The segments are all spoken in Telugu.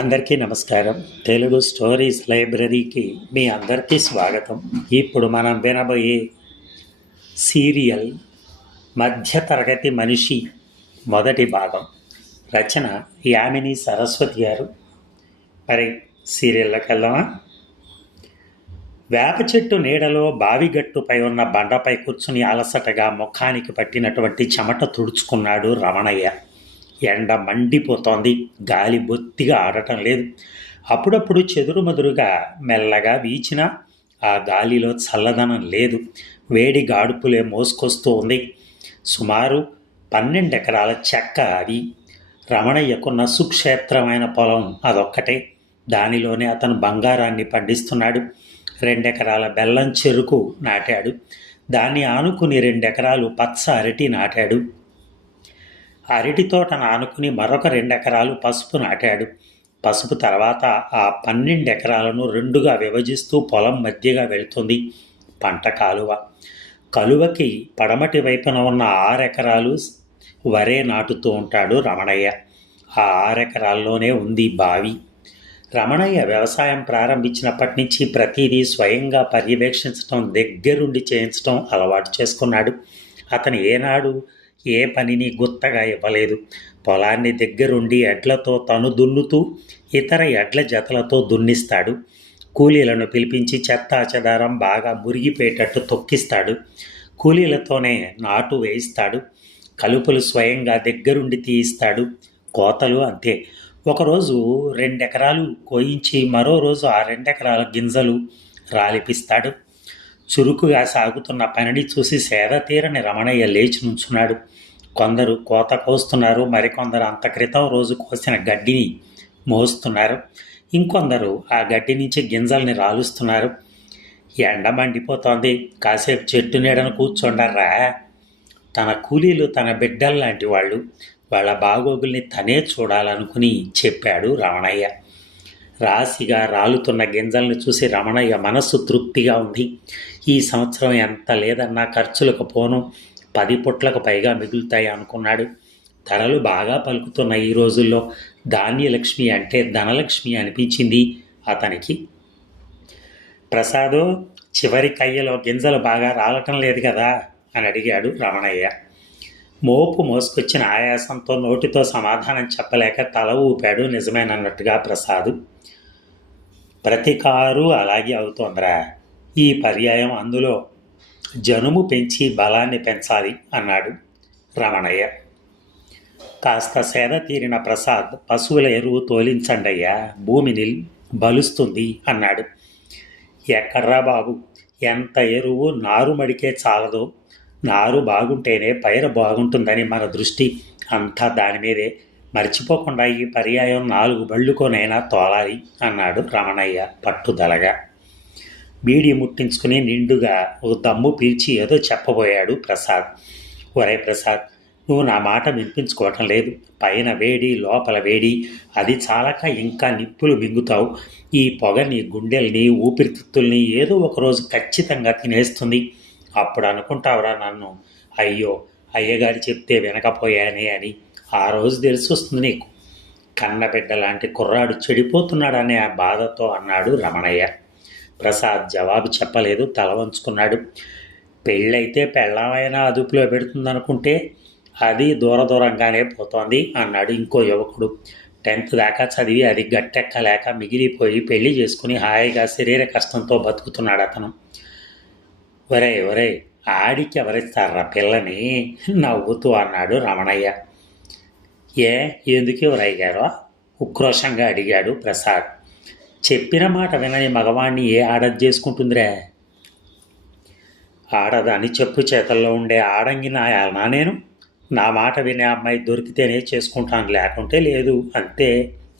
అందరికీ నమస్కారం. తెలుగు స్టోరీస్ లైబ్రరీకి మీ అందరికీ స్వాగతం. ఇప్పుడు మనం వినబోయే సీరియల్ మధ్యతరగతి మనిషి మొదటి భాగం. రచన యామిని సరస్వతి గారు. మరి సీరియల్లోకి వెళ్దామా? వేప చెట్టు నీడలో బావిగట్టుపై ఉన్న బండపై కూర్చుని అలసటగా ముఖానికి పట్టినటువంటి చెమట తుడుచుకున్నాడు రమణయ్య. ఎండ మండిపోతోంది. గాలి బొత్తిగా ఆడటం లేదు. అప్పుడప్పుడు చెదురుమదురుగా మెల్లగా వీచినా ఆ గాలిలో చల్లదనం లేదు. వేడి గాడుపులే మోసుకొస్తూ ఉంది. సుమారు 12 ఎకరాల చెక్క అది. రమణయ్యకున్న సుక్షేత్రమైన పొలం అదొక్కటే. దానిలోనే అతను బంగారాన్ని పండిస్తున్నాడు. 2 ఎకరాల బెల్లం చెరుకు నాటాడు. దాన్ని ఆనుకుని 2 ఎకరాలు పచ్చ అరటి నాటాడు. అరటి తోటను ఆనుకుని మరొక 2 ఎకరాలు పసుపు నాటాడు. పసుపు తర్వాత ఆ 12 ఎకరాలను 2గా విభజిస్తూ పొలం మధ్యగా వెళుతుంది పంట కాలువ. కలువకి పడమటి వైపున ఉన్న 6 ఎకరాలు వరే నాటుతూ ఉంటాడు రమణయ్య. ఆ 6 ఎకరాల్లోనే ఉంది బావి. రమణయ్య వ్యవసాయం ప్రారంభించినప్పటి నుంచి ప్రతిదీ స్వయంగా పర్యవేక్షించడం, దగ్గరుండి చేయించడం అలవాటు చేసుకున్నాడు. అతను ఏనాడు ఏ పనిని గుత్తగా ఇవ్వలేదు. పొలాన్ని దగ్గరుండి ఎడ్లతో తను దున్నుతూ ఇతర ఎడ్ల జతలతో దున్నిస్తాడు. కూలీలను పిలిపించి చెత్తా చెదారం బాగా మురిగిపోయేటట్టు తొక్కిస్తాడు. కూలీలతోనే నాటు వేయిస్తాడు. కలుపులు స్వయంగా దగ్గరుండి తీయిస్తాడు. కోతలు అంతే. ఒకరోజు 2 ఎకరాలు కోయించి మరో రోజు ఆ 2 ఎకరాల గింజలు రాలిపిస్తాడు. చురుకుగా సాగుతున్న పనిని చూసి సేద తీరని రమణయ్య లేచి నుంచున్నాడు. కొందరు కోత కోస్తున్నారు. మరికొందరు అంత క్రితం రోజు కోసిన గడ్డిని మోస్తున్నారు. ఇంకొందరు ఆ గడ్డి నుంచి గింజల్ని రాలుస్తున్నారు. ఎండ మండిపోతోంది. కాసేపు చెట్టు నీడను కూర్చోండర్రా. తన కూలీలు తన బిడ్డల్లాంటి వాళ్ళు. వాళ్ళ బాగోగుల్ని తనే చూడాలనుకుని చెప్పాడు రమణయ్య. రాశిగా రాలుతున్న గింజల్ని చూసి రమణయ్య మనస్సు తృప్తిగా ఉంది. ఈ సంవత్సరం ఎంత లేదన్నా ఖర్చులకు పోను 10 పుట్లకు పైగా మిగులుతాయి అనుకున్నాడు. ధరలు బాగా పలుకుతున్న ఈ రోజుల్లో ధాన్యలక్ష్మి అంటే ధనలక్ష్మి అనిపించింది అతనికి. ప్రసాదు, చివరి కయ్యలో గింజలు బాగా రాలటం లేదు కదా అని అడిగాడు రమణయ్య. మోపు మోసుకొచ్చిన ఆయాసంతో నోటితో సమాధానం చెప్పలేక తల ఊపాడు నిజమేనన్నట్టుగా ప్రసాదు. ప్రతి కారు అలాగే అవుతోందిరా. ఈ పర్యాయం అందులో జనుము పెంచి బలాన్ని పెంచాలి అన్నాడు రమణయ్య. కాస్త సేద తీరిన ప్రసాద్, పశువుల ఎరువు తోలించండయ్యా, భూమిని బలుస్తుంది అన్నాడు. ఎక్కడ్రా బాబు, ఎంత ఎరువు నారు మడికే చాలదో. నారు బాగుంటేనే పైరు బాగుంటుందని మన దృష్టి అంతా దాని మీదే. మర్చిపోకుండా ఈ పర్యాయం 4 బళ్ళుకోనైనా తోలాలి అన్నాడు రమణయ్య పట్టుదలగా. బీడి ముట్టించుకుని నిండుగా ఓ దమ్ము పీల్చి ఏదో చెప్పబోయాడు ప్రసాద్. ఒరే ప్రసాద్, నువ్వు నా మాట వినిపించుకోవటం లేదు. పైన వేడి, లోపల వేడి. అది చాలక ఇంకా నిప్పులు మింగుతావు. ఈ పొగ నీ గుండెల్ని, ఊపిరితిత్తుల్ని ఏదో ఒకరోజు ఖచ్చితంగా తినేస్తుంది. అప్పుడు అనుకుంటావురా నన్ను, అయ్యో అయ్యగారు చెప్తే వినకపోయానే అని. ఆ రోజు తెలిసి వస్తుంది నీకు. కన్నబిడ్డ లాంటి కుర్రాడు చెడిపోతున్నాడనే ఆ బాధతో అన్నాడు రమణయ్య. ప్రసాద్ జవాబు చెప్పలేదు. తల వంచుకున్నాడు. పెళ్ళైతే పెళ్ళామైనా అదుపులో పెడుతుందనుకుంటే అది దూరంగానే పోతోంది అన్నాడు ఇంకో యువకుడు. 10th దాకా చదివి అది గట్టెక్కలేక మిగిలిపోయి పెళ్లి చేసుకుని హాయిగా శరీర కష్టంతో బతుకుతున్నాడు అతను. ఒరే ఆడికి ఎవరిస్తారా పిల్లని నవ్వుతూ అన్నాడు రమణయ్య. ఎందుకు ఎవరయ్యారో ఉక్రోషంగా అడిగాడు ప్రసాద్. చెప్పిన మాట వినని మగవాణ్ణి ఏ ఆడది చేసుకుంటుందిరా? ఆడదాని చెప్పు చేతల్లో ఉండే ఆడంగి నాయాలనా నేను? నా మాట వినే అమ్మాయి దొరికితేనే చేసుకుంటాను, లేకుంటే లేదు, అంతే.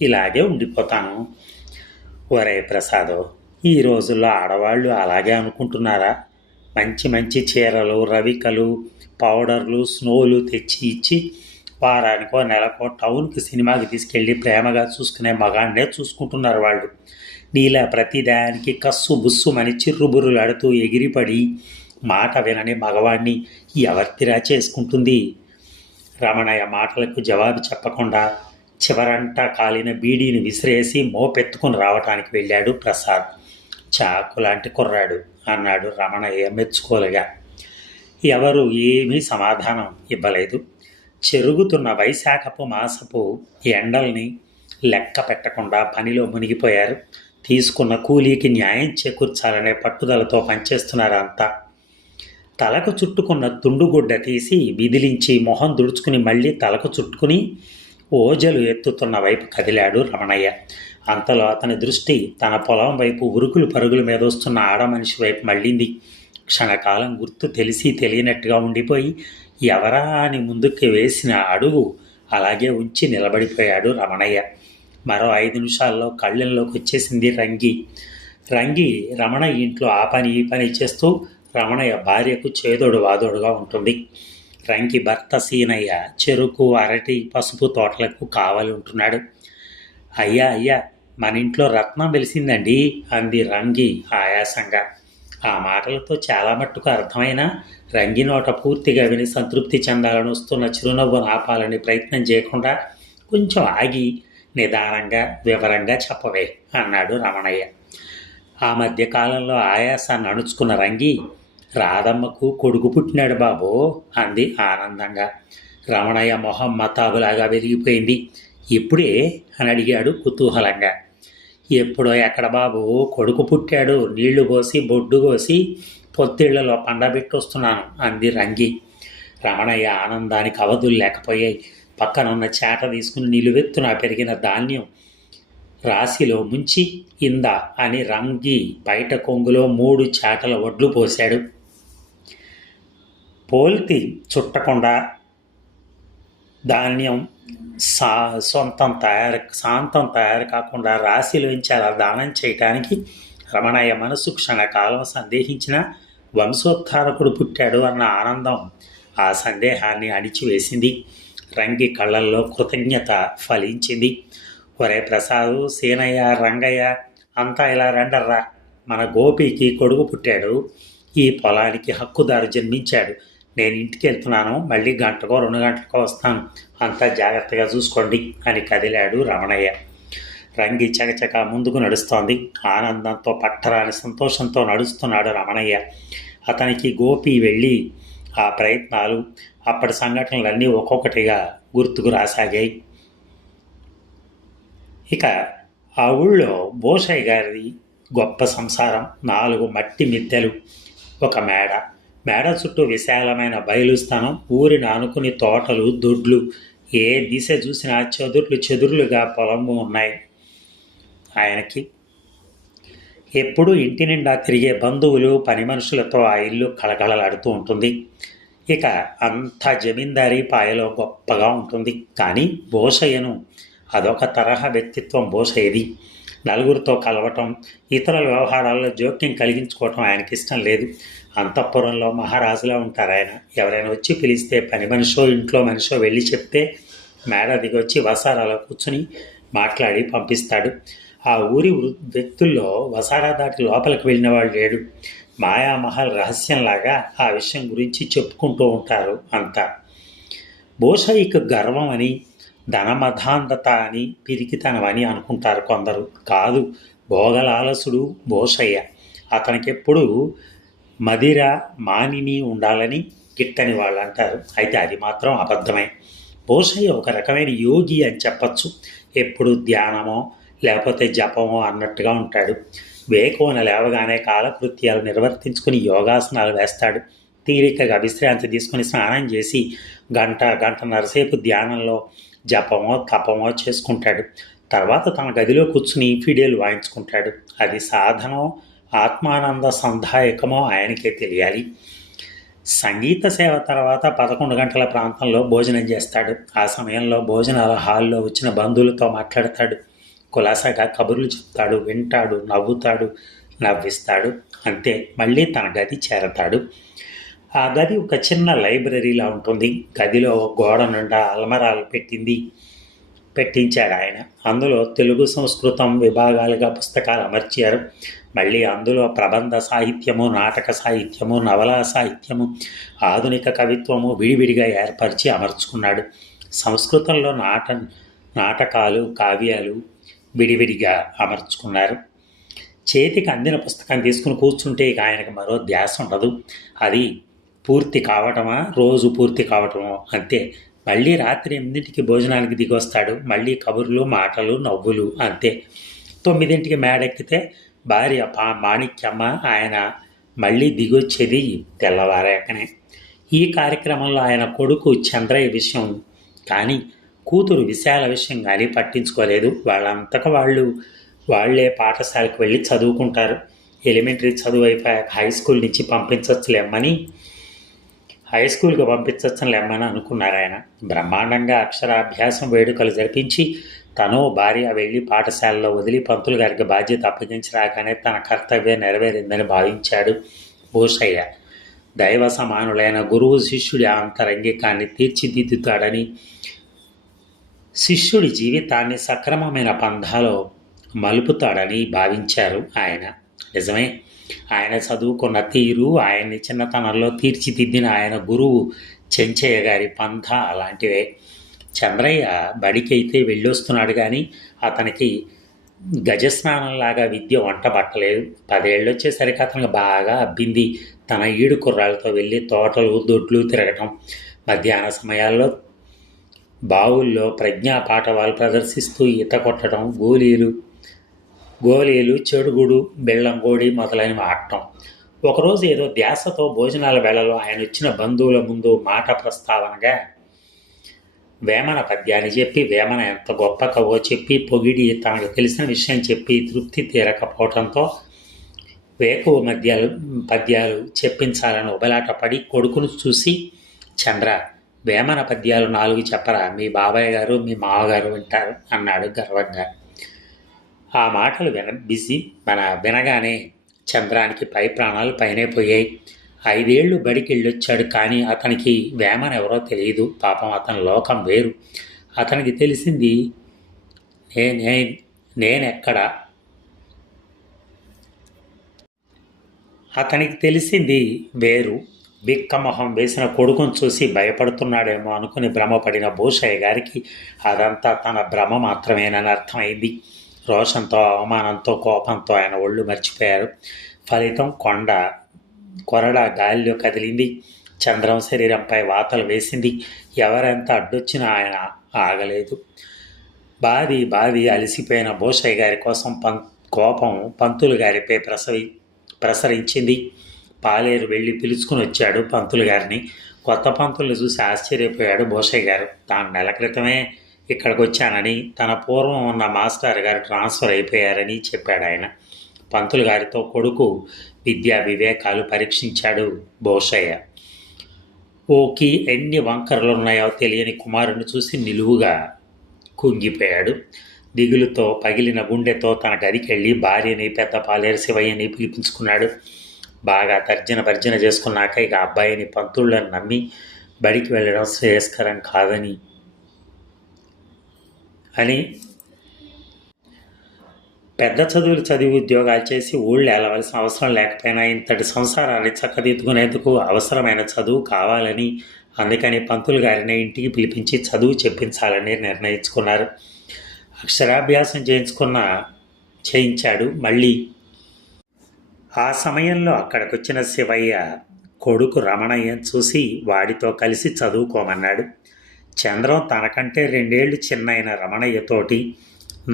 ఇలాగే ఉండిపోతాను. ఒరే ప్రసాద్, ఈ రోజుల్లో ఆడవాళ్ళు అలాగే అనుకుంటున్నారా? మంచి చీరలు, రవికలు, పౌడర్లు, స్నోలు తెచ్చి ఇచ్చి వారానికో నెలకో టౌన్కి సినిమాకి తీసుకెళ్ళి ప్రేమగా చూసుకునే మగాన్నే చూసుకుంటున్నారు వాళ్ళు. నీలా ప్రతిదానికి కస్సు బుస్సుమని చిర్రుబుర్రులాడుతూ ఎగిరిపడి మాట వినని మగవాణ్ణి ఎవరితిరా చేసుకుంటుంది? రమణయ్య మాటలకు జవాబు చెప్పకుండా చివరంటా కాలిన బీడీని విసిరేసి మోపెత్తుకుని రావటానికి వెళ్ళాడు ప్రసాద్. చాకు లాంటి కుర్రాడు అన్నాడు రమణయ్య మెచ్చుకోలుగా. ఎవరు ఏమీ సమాధానం ఇవ్వలేదు. చెరుగుతున్న వైశాఖపు మాసపు ఎండల్ని లెక్క పెట్టకుండా పనిలో మునిగిపోయారు. తీసుకున్న కూలీకి న్యాయం చేకూర్చాలనే పట్టుదలతో పనిచేస్తున్నారు అంతా. తలకు చుట్టుకున్న తుండుగుడ్డ తీసి విదిలించి మొహం దుడుచుకుని మళ్ళీ తలకు చుట్టుకుని ఓజలు ఎత్తుతున్న వైపు కదిలాడు రమణయ్య. అంతలో అతని దృష్టి తన పొలం వైపు ఉరుకులు పరుగుల మీద వస్తున్న ఆడమనిషి వైపు మళ్ళింది. క్షణకాలం గుర్తు తెలిసి తెలియనట్టుగా ఉండిపోయి ఎవరా అని ముందుకు వేసిన అడుగు అలాగే ఉంచి నిలబడిపోయాడు రమణయ్య. మరో 5 నిమిషాల్లో కళ్ళల్లోకి వచ్చేసింది రంగి. రమణయ్య ఇంట్లో ఆ పని ఈ పని చేస్తూ రమణయ్య భార్యకు చేదోడు వాదోడుగా ఉంటుంది. రంగి భర్త సీనయ్య చెరుకు, అరటి, పసుపు తోటలకు కావాలి ఉంటున్నాడు. అయ్యా మన ఇంట్లో రత్నం వెలిసిందండి అంది రంగి ఆయాసంగా. ఆ మాటలతో చాలా మట్టుకు అర్థమైన రంగి నోట పూర్తిగా విని సంతృప్తి చెందాలని వస్తున్న చిరునవ్వును ఆపాలని ప్రయత్నం చేయకుండా కొంచెం ఆగి నిదానంగా వివరంగా చెప్పవే అన్నాడు రమణయ్య. ఆ మధ్యకాలంలో ఆయాసాన్ని అణుచుకున్న రంగి, రాధమ్మకు కొడుకు పుట్టినాడు బాబో అంది ఆనందంగా. రమణయ్య మొహం మతాబులాగా వెలిగిపోయింది. ఇప్పుడే అని అడిగాడు కుతూహలంగా. ఎప్పుడో ఎక్కడ బాబు, కొడుకు పుట్టాడు, నీళ్లు పోసి బొడ్డు కోసి పొత్తిళ్లలో పండబెట్టొస్తున్నాను అంది రంగి. రమణయ్య ఆనందానికి అవధులు లేకపోయాయి. పక్కనున్న చేట తీసుకుని నిలువెత్తున పెరిగిన ధాన్యం రాశిలో ముంచి ఇందా అని రంగి బయట కొంగులో 3 చేటల వడ్లు పోశాడు. పోల్తి చుట్టకుండా ధాన్యం శాంతం తయారు కాకుండా రాశిలోంచి అలా దానం చేయటానికి రమణయ్య మనసు క్షణకాలం సందేహించిన వంశోద్ధారకుడు పుట్టాడు అన్న ఆనందం ఆ సందేహాన్ని అణిచివేసింది. రంగి కళ్ళల్లో కృతజ్ఞత ఫలించింది. ఒరే ప్రసాదు, సీనయ్య, రంగయ్య అంతా ఇలా రండర్రా, మన గోపికి కొడుకు పుట్టాడు, ఈ పొలానికి హక్కుదారు జన్మించాడు. నేను ఇంటికి వెళ్తున్నాను, మళ్ళీ 1 గంటకో 2 గంటలకో వస్తాను, అంతా జాగ్రత్తగా చూసుకోండి అని కదిలాడు రమణయ్య. రంగి చకచక ముందుకు నడుస్తోంది. ఆనందంతో పట్టరాని సంతోషంతో నడుస్తున్నాడు రమణయ్య. అతనికి గోపి వెళ్ళి ఆ ప్రయత్నాలు, అప్పటి సంఘటనలన్నీ ఒక్కొక్కటిగా గుర్తుకు రాసాగాయి. ఇక ఆ ఊళ్ళో బోషయ్య గారి గొప్ప సంసారం. 4 మట్టి మిద్దెలు, ఒక మేడ చుట్టూ విశాలమైన బయలు స్థానం, ఊరిని ఆనుకుని తోటలు, దొడ్లు, ఏ దిశ చూసినా చెదుర్లుగా పొలము ఉన్నాయి ఆయనకి. ఎప్పుడూ ఇంటి నిండా తిరిగే బంధువులు, పని మనుషులతో ఆ ఇల్లు కళకళలాడుతూ ఉంటుంది. ఇక అంతా జమీందారీ పాయలో గొప్పగా ఉంటుంది. కానీ బోషయ్యను అదొక తరహా వ్యక్తిత్వం బోషయ్యది. నలుగురితో కలవటం, ఇతరుల వ్యవహారాల్లో జోక్యం కలిగించుకోవటం ఆయనకి ఇష్టం లేదు. అంతఃపురంలో మహారాజులా ఉంటారు ఆయన. ఎవరైనా వచ్చి పిలిస్తే పని మనిషో ఇంట్లో మనిషో వెళ్ళి చెప్తే మేడ దిగొచ్చి వసారాలో కూర్చుని మాట్లాడి పంపిస్తాడు. ఆ ఊరి వ్యక్తుల్లో వసారా దాటి లోపలికి వెళ్ళిన వాళ్ళు లేడు. మాయామహల్ రహస్యంలాగా ఆ విషయం గురించి చెప్పుకుంటూ ఉంటారు అంతా. బోషయ్యకు గర్వం అని, ధనమధాంధత అని, పిరికితనం అని అనుకుంటారు కొందరు. కాదు, భోగలాలసుడు బోషయ్య. అతనికెప్పుడు మదిర, మానిని ఉండాలని గిట్టని వాళ్ళు అంటారు. అయితే అది మాత్రం అబద్ధమే. బోషయ్య ఒక రకమైన యోగి అని చెప్పచ్చు. ఎప్పుడు ధ్యానమో లేకపోతే జపమో అన్నట్టుగా ఉంటాడు. వేకువన లేవగానే కాలకృత్యాలు నిర్వర్తించుకుని యోగాసనాలు వేస్తాడు. తీరికగా విశ్రాంతి తీసుకుని స్నానం చేసి గంటన్నరసేపు ధ్యానంలో జపమో తపమో చేసుకుంటాడు. తర్వాత తన గదిలో కూర్చుని ఫిడేలు వాయించుకుంటాడు. అది సాధనో ఆత్మానంద సంధాయకమో ఆయనకే తెలియాలి. సంగీత సేవ తర్వాత 11 గంటల ప్రాంతంలో భోజనం చేస్తాడు. ఆ సమయంలో భోజనాల హాల్లో వచ్చిన బంధువులతో మాట్లాడతాడు. కులాసాగా కబుర్లు చెప్తాడు, వింటాడు, నవ్వుతాడు, నవ్విస్తాడు. అంతే, మళ్ళీ తన గది చేరతాడు. ఆ గది ఒక చిన్న లైబ్రరీలా ఉంటుంది. గదిలో గోడ నిండా అల్మరాలు పెట్టించాడు ఆయన. అందులో తెలుగు, సంస్కృతం విభాగాలుగా పుస్తకాలు అమర్చారు. మళ్ళీ అందులో ప్రబంధ సాహిత్యము, నాటక సాహిత్యము, నవలా సాహిత్యము, ఆధునిక కవిత్వము విడివిడిగా ఏర్పరిచి అమర్చుకున్నాడు. సంస్కృతంలో నాటకాలు, కావ్యాలు విడివిడిగా అమర్చుకున్నారు. చేతికి అందిన పుస్తకం తీసుకుని కూర్చుంటే ఇక ఆయనకు మరో ధ్యాస ఉండదు. అది పూర్తి కావటమా, రోజు పూర్తి కావటమో అంతే. మళ్ళీ రాత్రి 8ంటికి భోజనానికి దిగొస్తాడు. మళ్ళీ కబుర్లు, మాటలు, నవ్వులు అంతే. 9ంటికి మేడెక్కితే భార్య మాణిక్యమ్మ ఆయన మళ్ళీ దిగొచ్చేది తెల్లవారాకనే. ఈ కార్యక్రమంలో ఆయన కొడుకు చంద్రయ్య విషయం కానీ, కూతురు విశాల విషయం కానీ పట్టించుకోలేదు. వాళ్ళంతక వాళ్లే పాఠశాలకు వెళ్ళి చదువుకుంటారు. ఎలిమెంటరీ చదువు అయిపోయాక హై స్కూల్ నుంచి హై స్కూల్కి పంపించచ్చులేమ్మని అనుకున్నారు ఆయన. బ్రహ్మాండంగా అక్షరాభ్యాసం వేడుకలు జరిపించి తను భార్య వెళ్ళి పాఠశాలలో వదిలి పంతులు గారికి బాధ్యత అప్పగించి రాగానే తన కర్తవ్యం నెరవేరిందని భావించాడు భూషయ్య. దైవ సమానులైన గురువు శిష్యుడి అంతరంగికాన్ని తీర్చిదిద్దుతాడని, శిష్యుడి జీవితాన్ని సక్రమమైన పంథాలో మలుపుతాడని భావించారు ఆయన. నిజమే, ఆయన చదువుకున్న తీరు, ఆయన్ని చిన్నతనంలో తీర్చిదిద్దిన ఆయన గురువు చెంచయ్య గారి పంథ అలాంటివే. చంద్రయ్య బడికైతే వెళ్ళొస్తున్నాడు కానీ అతనికి గజస్నానంలాగా విద్య వంట పట్టలేదు. 10 ఏళ్ళు వచ్చేసరికి అతనికి బాగా అబ్బింది. తన ఈడు కుర్రాళ్ళతో వెళ్ళి తోటలు, దొడ్లు తిరగటం, మధ్యాహ్న సమయాల్లో బావుల్లో ప్రజ్ఞా పాఠవాలు ప్రదర్శిస్తూ ఈత కొట్టడం, గోలీలు, చెడుగుడు, బెల్లంగోడి మొదలైనవి ఆడటం. ఒకరోజు ఏదో ధ్యాసతో భోజనాల వేళలో ఆయన వచ్చిన బంధువుల ముందు మాట ప్రస్తావనగా వేమన పద్యాన్ని చెప్పి, వేమన ఎంత గొప్ప కవో చెప్పి, పొగిడి తనకు తెలిసిన విషయం చెప్పి తృప్తి తీరకపోవడంతో వేకువ పద్యాలు చెప్పించాలని ఉబలాట పడి కొడుకును చూసి, చంద్ర, వేమన పద్యాలు 4 చెప్పరా, మీ బాబాయ్ గారు మీ మామగారు వింటారు అన్నాడు గర్వంగా. ఆ మాటలు వినగానే చంద్రానికి పై ప్రాణాలు పైనే పోయాయి. 5 ఏళ్ళు బడికి వెళ్ళొచ్చాడు కానీ అతనికి వేమన ఎవరో తెలియదు. పాపం అతని లోకం వేరు. అతనికి తెలిసింది నేనెక్కడ, అతనికి తెలిసింది వేరు. బిక్కమొహం వేసిన కొడుకును చూసి భయపడుతున్నాడేమో అనుకుని భ్రమపడిన భూషయ్య గారికి అదంతా తన భ్రమ మాత్రమేనని అర్థమైంది. రోషంతో, అవమానంతో, కోపంతో ఆయన ఒళ్ళు మర్చిపోయారు. ఫలితం కొరడ గాలిలో కదిలింది. చంద్రం శరీరంపై వాతలు వేసింది. ఎవరెంత అడ్డొచ్చినా ఆయన ఆగలేదు. బాది అలసిపోయిన భూషయ్య గారి కోసం కోపం పంతులు గారిపై ప్రసరించింది. పాలేరు వెళ్ళి పిలుచుకుని వచ్చాడు పంతులు గారిని. కొత్త పంతులు చూసి ఆశ్చర్యపోయాడు భూషయ్య గారు. తాను నెల క్రితమే ఇక్కడికి వచ్చానని, తన పూర్వం ఉన్న మాస్టర్ గారు ట్రాన్స్ఫర్ అయిపోయారని చెప్పాడు ఆయన. పంతులు గారితో కొడుకు విద్యా వివేకాలు పరీక్షించాడు భూషయ్య. ఓకి ఎన్ని వంకరలున్నాయో తెలియని కుమారుని చూసి నిలువుగా కుంగిపోయాడు. దిగులుతో పగిలిన గుండెతో తన గదికి వెళ్ళి భార్యని, పెద్ద పాలేరు శివయ్యని పిలిపించుకున్నాడు. బాగా భర్జన చేసుకున్నాక ఇక అబ్బాయిని పంతుళ్ళని నమ్మి బడికి వెళ్ళడం శ్రేయస్కరం కాదని పెద్ద చదువులు చదివి ఉద్యోగాలు చేసి ఊళ్ళు వెళ్ళవలసిన అవసరం లేకపోయినా ఇంతటి సంసారాన్ని చక్కదిద్దుకునేందుకు అవసరమైన చదువు కావాలని, అందుకని పంతులు గారిని ఇంటికి పిలిపించి చదువు చెప్పించాలని నిర్ణయించుకున్నారు. అక్షరాభ్యాసం చేయించాడు. మళ్ళీ ఆ సమయంలో అక్కడికొచ్చిన శివయ్య కొడుకు రమణయ్యను చూసి వాడితో కలిసి చదువుకోమన్నాడు. చంద్రం తనకంటే 2 ఏళ్ళు చిన్నైన రమణయ్యతోటి,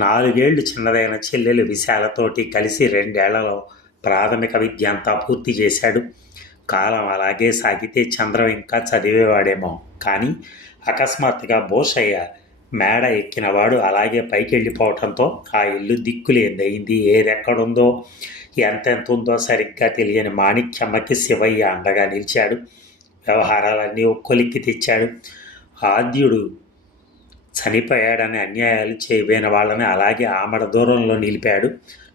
4 ఏళ్ళు చిన్నదైన చెల్లెలు విశాలతోటి కలిసి 2 ఏళ్లలో ప్రాథమిక విద్య అంతా పూర్తి చేశాడు. కాలం అలాగే సాగితే చంద్రం ఇంకా చదివేవాడేమో. కానీ అకస్మాత్తుగా భూషయ్య మేడ ఎక్కినవాడు అలాగే పైకి వెళ్ళిపోవటంతో ఆ ఇల్లు దిక్కులేదయింది. ఏదెక్కడుందో, ఎంతెంత ఉందో సరిగ్గా తెలియని మాణిక్యమ్మకి శివయ్య అండగా నిలిచాడు. వ్యవహారాలన్నీ కొలిక్కి తెచ్చాడు. ఆద్యుడు చనిపోయాడని అన్యాయాలు చేయబోయిన వాళ్ళని అలాగే ఆమెడ దూరంలో నిలిపాడు.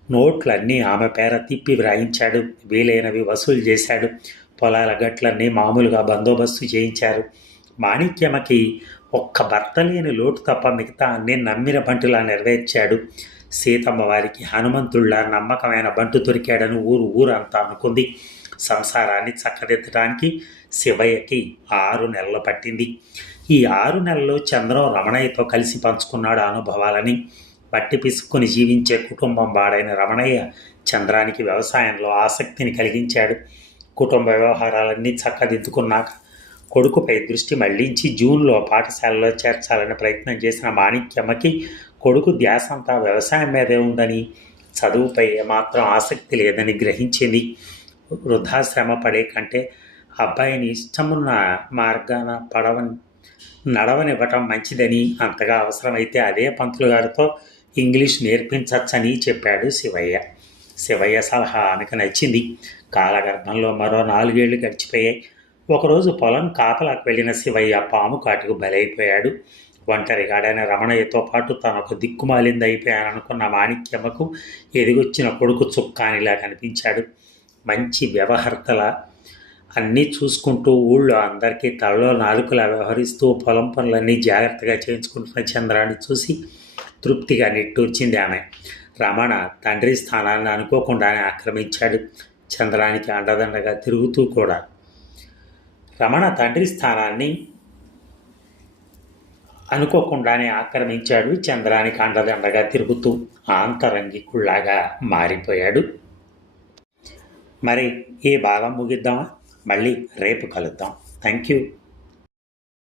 నోట్లన్నీ ఆమె పేర తిప్పి వ్రాయించాడు. వీలైనవి వసూలు చేశాడు. పొలాల గట్లన్నీ మామూలుగా బందోబస్తు చేయించారు. మాణిక్యమ్మకి ఒక్క భర్త లేని లోటు తప్ప మిగతా అన్నీ నమ్మిన బంటులా నెరవేర్చాడు. సీతమ్మ వారికి హనుమంతుళ్ళ నమ్మకమైన బంటు దొరికాడని ఊరంతా అనుకుంది. సంసారాన్ని చక్కదిద్దడానికి శివయ్యకి 6 నెలలు పట్టింది. ఈ 6 నెలల్లో చంద్రం రమణయ్యతో కలిసి పంచుకున్నాడు ఆ అనుభవాలని. బట్టి పిసుక్కుని జీవించే కుటుంబం వాడైన రమణయ్య చంద్రానికి వ్యవసాయంలో ఆసక్తిని కలిగించాడు. కుటుంబ వ్యవహారాలన్నీ చక్కదిద్దుకున్నాక కొడుకుపై దృష్టి మళ్లించి జూన్లో పాఠశాలలో చేర్చాలని ప్రయత్నం చేసిన మాణిక్యమ్మకి కొడుకు ధ్యాసంతా వ్యవసాయం మీదే ఉందని, చదువుపై ఏమాత్రం ఆసక్తి లేదని గ్రహించింది. వృద్ధాశ్రమ పడే కంటే అబ్బాయిని ఇష్టమున్న మార్గాన నడవనివ్వటం మంచిదని, అంతగా అవసరమైతే అదే పంతులు గారితో ఇంగ్లీష్ నేర్పించచ్చని చెప్పాడు శివయ్య. శివయ్య సలహా ఆమెకు నచ్చింది. కాలగర్భంలో మరో 4 ఏళ్లు గడిచిపోయాయి. ఒకరోజు పొలం కాపలాకు వెళ్ళిన శివయ్య పాము కాటుకు బలైపోయాడు. ఒంటరిగాడైన రమణయ్యతో పాటు తనొక దిక్కుమాలింది అయిపోయాననుకున్న మాణిక్యమ్మకు ఎదిగొచ్చిన కొడుకు చుక్కానిలా కనిపించాడు. మంచి వ్యవహర్తల అన్నీ చూసుకుంటూ ఊళ్ళో అందరికీ తలలో నాలుకలా వ్యవహరిస్తూ పొలం పనులన్నీ జాగ్రత్తగా చేయించుకుంటున్న చంద్రాన్ని చూసి తృప్తిగా నిట్టూర్చింది ఆమె. రమణ తండ్రి స్థానాన్ని అనుకోకుండానే ఆక్రమించాడు. చంద్రానికి అండదండగా తిరుగుతూ కూడా రమణ తండ్రి స్థానాన్ని అనుకోకుండానే ఆక్రమించాడు. చంద్రానికి అండదండగా తిరుగుతూ ఆంతరంగికుళ్లాగా మారిపోయాడు. మరి ఈ భాగం ముగిద్దామా? మళ్ళీ రేపు కలుద్దాం. Thank you.